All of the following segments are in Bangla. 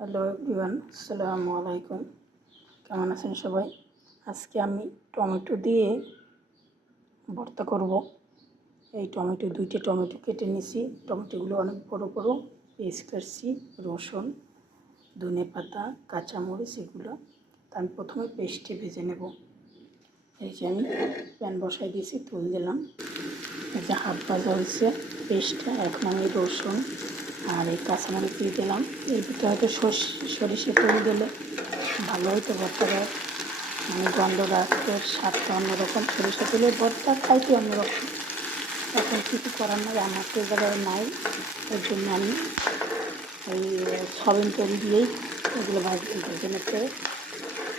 হ্যালো এভরিওয়ান, আসসালামু আলাইকুম। কেমন আছেন সবাই? আজকে আমি টমেটো দিয়ে ভর্তা করব। এই টমেটো, দুইটা টমেটো কেটে নিছি। টমেটোগুলো অনেক বড় বড় পেস্ট কাটছি রসুন, ধনে পাতা, কাঁচামরিচ এগুলো। আমি প্রথমে পেস্টে ভেজে নেব। এই যে আমি প্যান বসাই দিয়েছি, তুল দিলাম এই যে হাফ ভাজা হয়েছে, পেস্টটা। এখন আমি রসুন আর এই কাঁচামরিচ দিয়ে দিলাম। এর ভিতরে হয়তো সরিষা তেল দিলে ভালো হতো ভর্তাটা মানে গন্ধটা আসতো স্বাদটা অন্যরকম সরিষা তেলের ভর্তা খাইতে অন্যরকম। এখন কিছু করার নাই, আমার তো জায়গায় নাই। ওর জন্য আমি ওই সবিন তেল দিয়েই এগুলো ভাজি ভেজে নিতে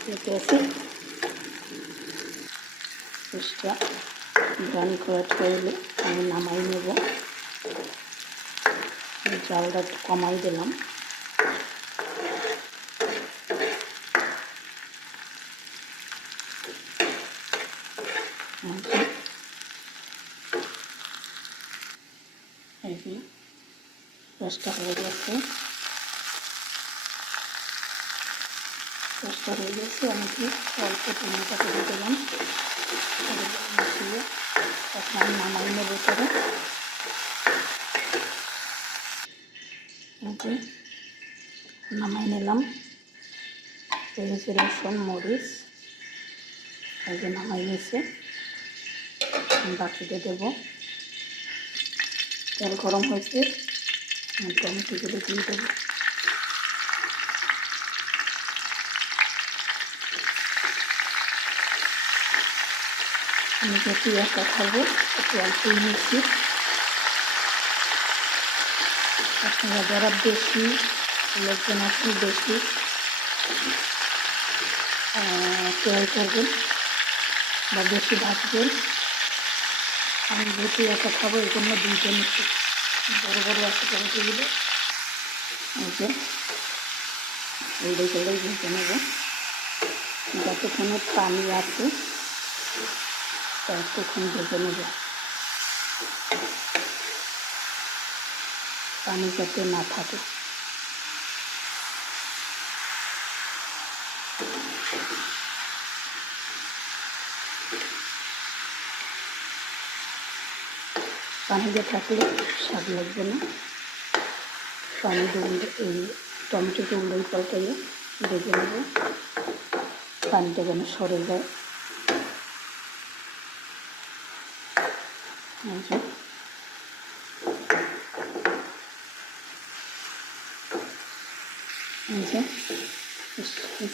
রেখে আছি পেস্টটা ব্রাউন করলে আমি নামাই নেব। জালটা একটু কমাই দিলাম। আমি কি অল্প টমেটো করে দিলাম দিয়ে এখন আমি নামাই নেব করে যে নামাই নিলাম পেঁয়াজ রসুন, মরিচ, এই যে নামাই নিয়েছে। বাকিতে দেব। তেল গরম হয়েছে টমেটোগুলো দিয়ে দেবো। আমি যেহেতু একা খাব, একটু অল্পই নিয়েছি। আপনারা যারা বেশি, লোকজন আছেন বেশি তেল করবেন বা বেশি ভাজবেন। আমি যেহেতু একটা খাব, এই জন্য দুইটা নিচ্ছি। বড়ো বড়ো একটা টমেটোগুলো যে এইটাই করলেই নেব। যতক্ষণে পানি আছে, ততক্ষণ ভেজে নেব। পানি যাতে না থাকে। পানিতে থাকলে স্বাদ লাগবে না। পানি উল্টে এই টমেটোকে উল্টোই পাল্টাইয়ে ভেজে নেব। পানিটা যেন সরে যায়।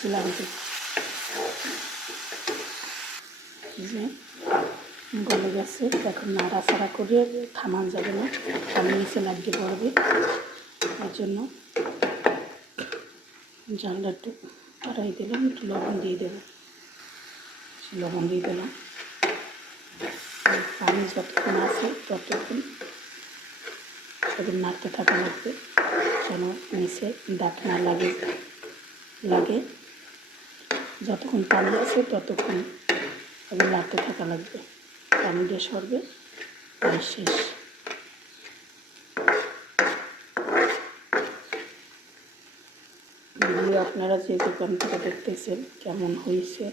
লাগবে। যে। গলে গেছে, এখন নাড়াচাড়া করে থামান যাবে না। আমি নিচে লাগিয়ে পড়বে তার জন্য জালটা একটু বাড়াই দিলাম, একটু লবণ দিয়ে দেবো। লবণ দিয়ে দিলাম। পানি যতক্ষণ আছে ততক্ষণ সেদিন নাড়তে থাকা লাগবে, যেন নিচে দাঁত না লাগে। লাগে। যতক্ষণ পানি আছে ততক্ষণ নাড়তে থাকা লাগবে। পানি দিয়ে সরবে। আর শেষ। ভিডিও আপনারা যে দোকান থেকে দেখতেছেন, কেমন হয়েছে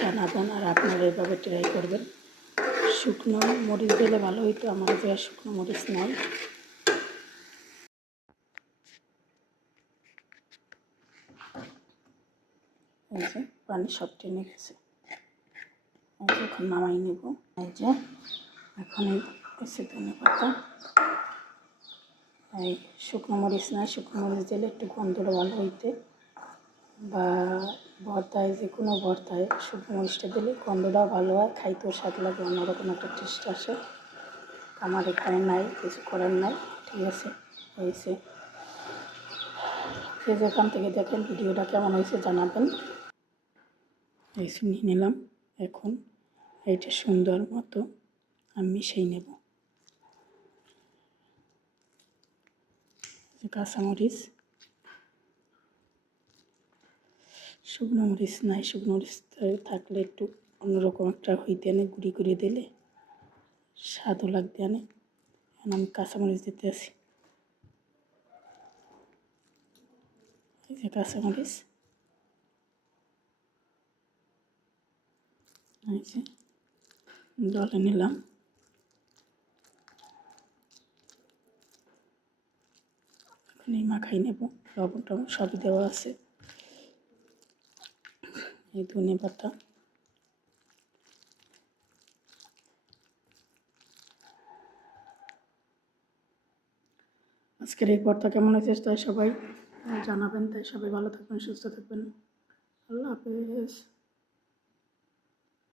জানাবেন আর আপনারা এভাবে ট্রাই করবেন। শুকনো মরিচ দিলে ভালো হইতো, আমার যে শুকনো মরিচ নাই। পানি সব টেনে গেছে। এখন নামাই নেব। এই যে, এখন এই ধনে পাতা। এই শুকনো মরিচ না, শুকনো মরিচ দিলে একটু গন্ধটা ভালো হইতে। বা ভর্তায় যে কোনো ভর্তায় শুকনো মরিচটা দিলে গন্ধটাও ভালো হয়, খাইতেও স্বাদ লাগে, অন্যরকম একটা টেস্ট আসে। আমার এখানে নাই, কিছু করার নাই, ঠিক আছে। হয়েছে সে যেখান থেকে দেখেন ভিডিওটা কেমন হয়েছে, জানাবেন। এই নিয়ে নিলাম। এখন এটা সুন্দর মতো আমি মিশিয়ে নেব। কাঁচামরিচ। শুকনো মরিচ নাই, শুকনো মরিচ থাকলে একটু অন্যরকম একটা হইতে আনে, গুঁড়ি করে দিলে স্বাদও লাগতে আনে। এখন আমি কাঁচামরিচ দিতে আসি এই যে কাঁচামরিচ। এই জলে নিলাম। এই মাখাই নেব, লবণ টবণ সবই দেওয়া আছে। এই ধনে পাতা। আজকের এই পর্তা কেমন হয়েছে তাই সবাই জানাবেন, তাই সবাই ভালো থাকবেন, সুস্থ থাকবেন। আল্লাহ হাফেজ।